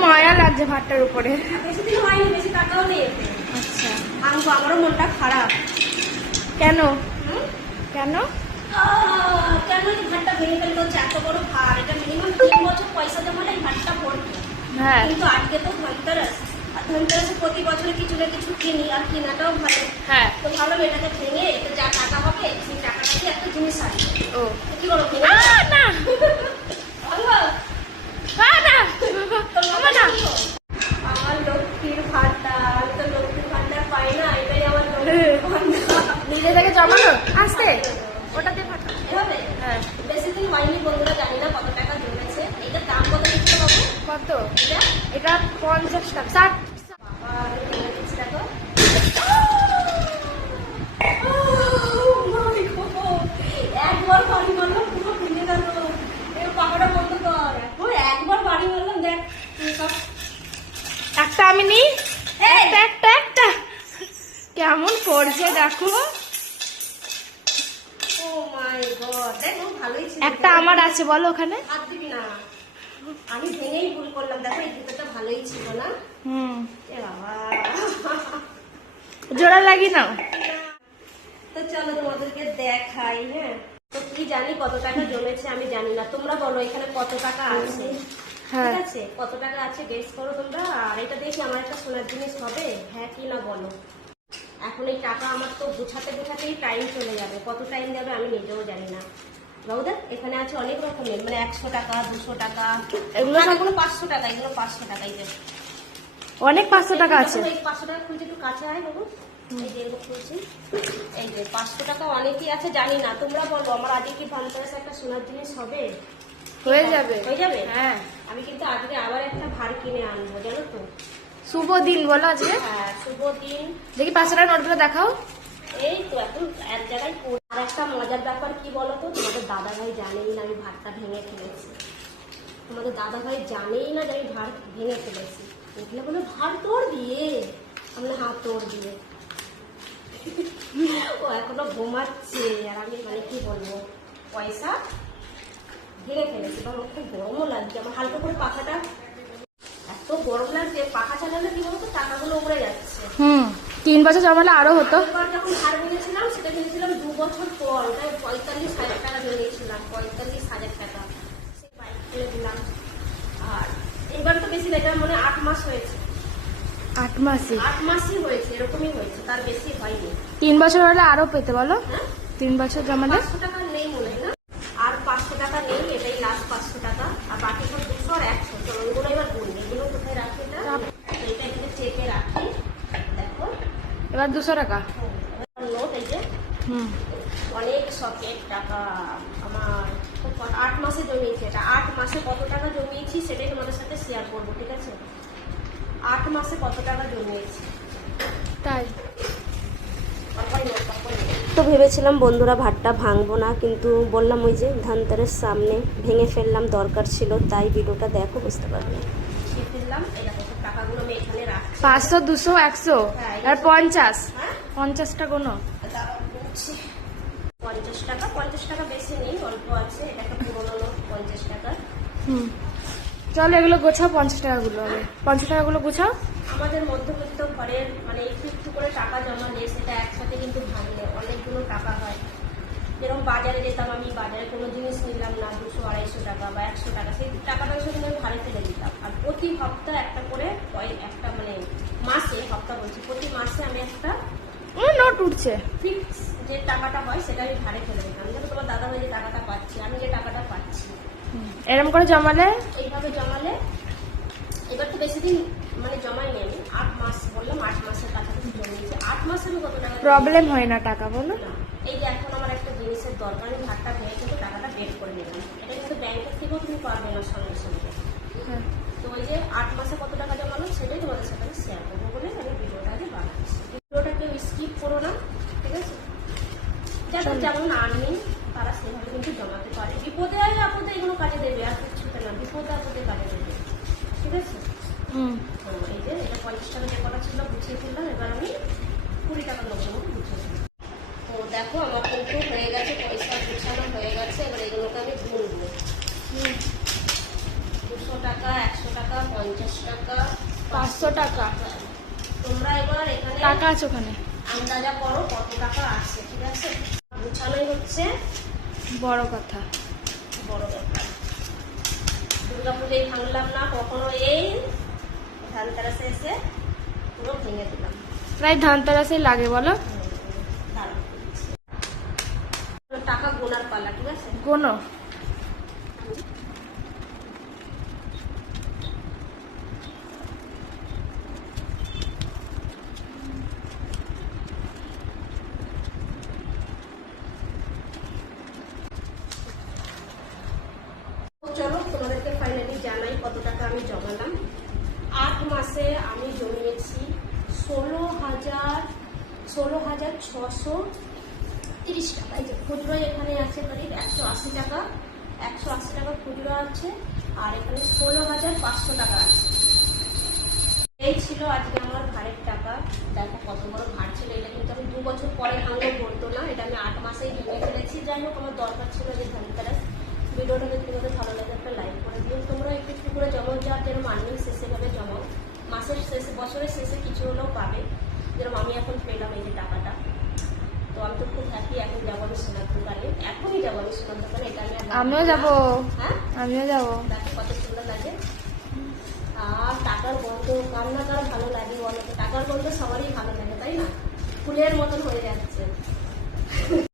ভাতটার উপরে। বেশি দিন হয়নি বেশি টাকাও নেই আচ্ছা। আমারও মনটা খারাপ। কেন? কেন? কেন এই ভাতটা ভেঙে ফেলতে হচ্ছে এত বড় ভাত এটা মিনিমাম তিন বছর পয়সা জমালে এই ভাতটা ভরবে হ্যাঁ। কিন্তু আজকে তো ধনতেরাস। আর ধনতেরাসে প্রতি বছর কিছু না কিছু কিনি আর কেনাটাও ভালো। হ্যাঁ। তো এটাকে ভেঙে এটা যা টাকা হবে সেই টাকাটা দিয়ে একটা জিনিস আসবে ও। কি বলো আহ, না ভালো? আহ, না তোর আমার বাবা না কি গো? আমার লক্ষ্মীর ভান্ডার আমি তো লক্ষ্মীর ভান্ডার পাই না এটাই আমার হ্যাঁ। লক্ষ্মীর ভান্ডার নিজে থেকে জমানো আসতে ওটাতে ফাটা এভাবে? হ্যাঁ। বেশি দিন হয়নি বন্ধুরা জানি না কত টাকা জমেছে। এটার দাম কত এটা? এটা পঞ্চাশ টাকা। ষাট একবার বাড়ি মারলাম পুরো ভেঙে গেল। এর বন্ধ কর। একবার বাড়ি মারলাম দেখ। একটা আমি নিই? এই! একটা একটা একটা। কেমন করছে দেখো। একটা আমার আছে বলো ওখানে। না। আমি ভেঙেই ভুল করলাম। দেখো এই জুতোটা ভালোই ছিল না? হুম। জোড়া লাগি নাও। তো চলো তোমাদেরকে দেখাই হ্যাঁ? তো কি জানি কত টাকা জমেছে আমি জানি না। তোমরা বলো এখানে কত টাকা আছে? হ্যাঁ। ঠিক আছে? কত টাকা আছে? গেস করো তোমরা। আর এটা দেখি আমার একটা সোনার জিনিস হবে? হ্যাঁ কি না বলো? এখন এই টাকা আমার তো গুছাতে গুছাতেই টাইম চলে যাবে। কত টাইম যাবে আমি নিজেও জানি না। বাবুদা এখানে আছে অনেক রকমের মানে একশো টাকা দুশো টাকা এগুলো এগুলো পাঁচশো টাকা এগুলো পাঁচশো টাকা এই যে অনেক পাঁচশো টাকা আছে। এই পাঁচশো টাকা খুলছে একটু কাছে আয় বাবু। এই যে পাঁচশো টাকা অনেকই আছে জানি না। তোমরা বলো আমার আজকে কি ধনতেরাস একটা সোনার জিনিস হবে? হয়ে যাবে। হয়ে যাবে? হ্যাঁ। আমি কিন্তু আজকে আবার একটা ভার কিনে আনব জানো তো? শুভ দিন বলো আজকে। হ্যাঁ শুভ দিন। দেখি পাঁচশো টাকা নোটগুলো দেখাও। এই তো এখন এক জায়গায় আর একটা মজার ব্যাপার কি বলো তো? তোমাদের দাদা ভাই জানেই না আমি ভাতটা ভেঙে ফেলেছি। তোমাদের দাদা ভাই জানেই না যে আমি ভাত ভেঙে ফেলেছি। এগুলো বলে ভাত তোর দিয়ে। আমি বললাম, হ্যাঁ তোর দিয়ে। ও এখনও ঘুমাচ্ছে। আর আমি মানে কি বলব? পয়সা ভেঙে ফেলেছি। কারণ খুব গরমও লাগছে। আমার হালকা করে পাখাটা এত গরম লাগছে পাখা চালালে কি বলতো টাকাগুলো উড়ে যাচ্ছে। হুম তিন বছর জমালে আরও হতো। যখন ধার কিনেছিলাম সেটা কিনেছিলাম দু বছর পর ওটাই পঁয়তাল্লিশ হাজার টাকা জমিয়েছিলাম পঁয়তাল্লিশ হাজার টাকা। সেই বাইক কিনে দিলাম। আর এবার তো বেশি না এটা মনে হয় আট মাস হয়েছে। আট মাসে আট মাসই হয়েছে এরকমই হয়েছে তার বেশি হয়নি। তিন বছর হলে আরও পেতে বলো। হ্যাঁ? তিন বছর জমালে টাকা নেই মনে হয় না আর পাঁচশো টাকা নেই এটাই লাস্ট পাঁচশো টাকা আর বাকি সব দুশো আর একশো চলো ওইগুলো এবার গুণ এগুলো কোথায় রাখি এটা এটা এখানে চেপে রাখি দেখো এবার দুশো টাকা। নোট এই যে অনেক শখের টাকা আমার। আট মাসে জমিয়েছি এটা। আট মাসে কত টাকা জমিয়েছি সেটাই তোমাদের সাথে শেয়ার করব ঠিক আছে? আট মাসে কত টাকা জমিয়েছি? তাই। তো ভেবেছিলাম বন্ধুরা ভাতটা ভাঙবো না কিন্তু বললাম ওই যে ধানতেরের সামনে ভেঙে ফেললাম দরকার ছিল তাই ভিডিওটা দেখো বুঝতে পারবে ফেললাম টাকাগুলো আমি এখানে রাখছি। পাঁচশো দুশো একশো? আর পঞ্চাশ? হ্যাঁ? পঞ্চাশটা কোনো। পঞ্চাশ টাকা পঞ্চাশ টাকা বেশি নেই অল্প আছে এটা একটা পুরোনো নোট পঞ্চাশ টাকা। হুম। চলো এগুলো গোছাও পঞ্চাশ টাকাগুলো হবে। পঞ্চাশ টাকাগুলো গোছাও। আমাদের মধ্যবিত্ত ঘরের মানে একটু একটু করে টাকা জমালে সেটা একসাথে কিন্তু ভাঙলে অনেকগুলো টাকা হয়। যেরকম বাজারে যেতাম আমি বাজারে কোনো জিনিস নিলাম না দুশো আড়াইশো টাকা বা একশো টাকা সেই টাকাটা কিন্তু আমি ভাড়ে ফেলে দিতাম। আর প্রতি সপ্তাহ একটা করে একটা মানে মাসে সপ্তাহ বলছি প্রতি মাসে আমি একটা নোট উঠছে। ফিক্স যে টাকাটা হয় সেটা আমি ভাড়ে ফেলে দিতাম। যেন তোমার দাদা ভাই যে টাকাটা পাচ্ছি আমি যে টাকাটা পাচ্ছি। এরম করে জমালে? এইভাবে জমালে এবার তো বেশি দিন মানে জমাই নেই আমি। আট মাস বললাম আট মাসের কাছাকাছি জমিয়েছি আট মাসে আমি কত টাকা? প্রবলেম হয় না টাকা বলো? না। এই যে এখন আমার একটা জিনিসের দরকার ভাতটা ভেঙে কিন্তু টাকাটা বের করে নিলাম। এটা কিন্তু ব্যাংকের থেকেও তুমি পারবে না সঙ্গে সঙ্গে। হ্যাঁ। তো ওই যে আট মাসে কত টাকা জমালো সেটাই তোমাদের সাথে আমি শেয়ার করব বলে আমি ভিডিওটা আগে বানাচ্ছি। ভিডিওটা কেউ স্কিপ করো না ঠিক আছে? যাদের যেমন আর্নিং তারা সেভাবে কিন্তু জমাতে পারে। বিপদে আর আপদে এগুলো কাজে দেবে আর কিছুতে না। বিপদে আপদে কাজে দেবে ঠিক আছে? হুম। তো এই যে এটা পঞ্চাশ টাকা যে কটা ছিল গুছিয়ে ফেললাম এবার আমি কুড়ি টাকা মতো গুছিয়ে ফেললাম। দেখো আমার কিন্তু হয়ে গেছে পয়সা গুছানো হয়ে গেছে এবার এগুলোকে আমি গুনবো দুশো টাকা একশো টাকা পঞ্চাশ টাকা পাঁচশো টাকা। তোমরা এবার এখানে টাকা আছে ওখানে। আন্দাজা করো কত টাকা আছে ঠিক আছে? গুছানোই হচ্ছে। বড় কথা। বড় ব্যাপার দুর্গা পুজোয় ভাঙলাম না কখনো এই ধানতেরাসে এসে পুরো ভেঙে দিলাম। প্রায় ধানতেরাসে লাগে বলো? টাকা গোনার পালা ঠিক আছে? কোনো চলো তোমাদেরকে ফাইনালি জানাই কত টাকা আমি জমালাম। আট মাসে আমি জমিয়েছি ষোলো হাজার ষোলো হাজার ছশো তিরিশ টাকা। এই যে খুচরো এখানে আছে করিব একশো আশি টাকা, একশো আশি টাকা খুচরো আছে, আর এখানে ষোলো হাজার পাঁচশো টাকা আছে। এই ছিল আজকে আমার ভাড়ের টাকা। দেখো কত বড় ভাড় ছিল, এটা কিন্তু আমি দু বছর পরে ভাঙলে পড়তো না, এটা আমি আট মাসেই ভেঙে ফেলেছি। যাই হোক, আমার দরকার ছিল যে ধানতেরাস ভিডিওটা যদি তোমাদের ভালো লাগে, একটা লাইক করে দিও। তোমরা একটু একটু করে জমাও যার যেরকম আর্নিং শেষে ভাবে জমাও মাসের শেষে, বছরের শেষে কিছু হলেও পাবে। যেরকম আমি এখন পেলাম এই যে টাকাটা। তো আমি তো খুব থাকি এখন যাব। আমি সোনার দোকানে এখনই যাব আমি সোনার দোকানে এটা আমি আমিও। যাব। হ্যাঁ আমিও যাব দেখো কত সুন্দর লাগে আর টাকার গন্ধ কান্না কার ভালো লাগে বলো টাকার গন্ধ সবারই ভালো লাগে, তাই না? ফুলের মতন হয়ে যাচ্ছে।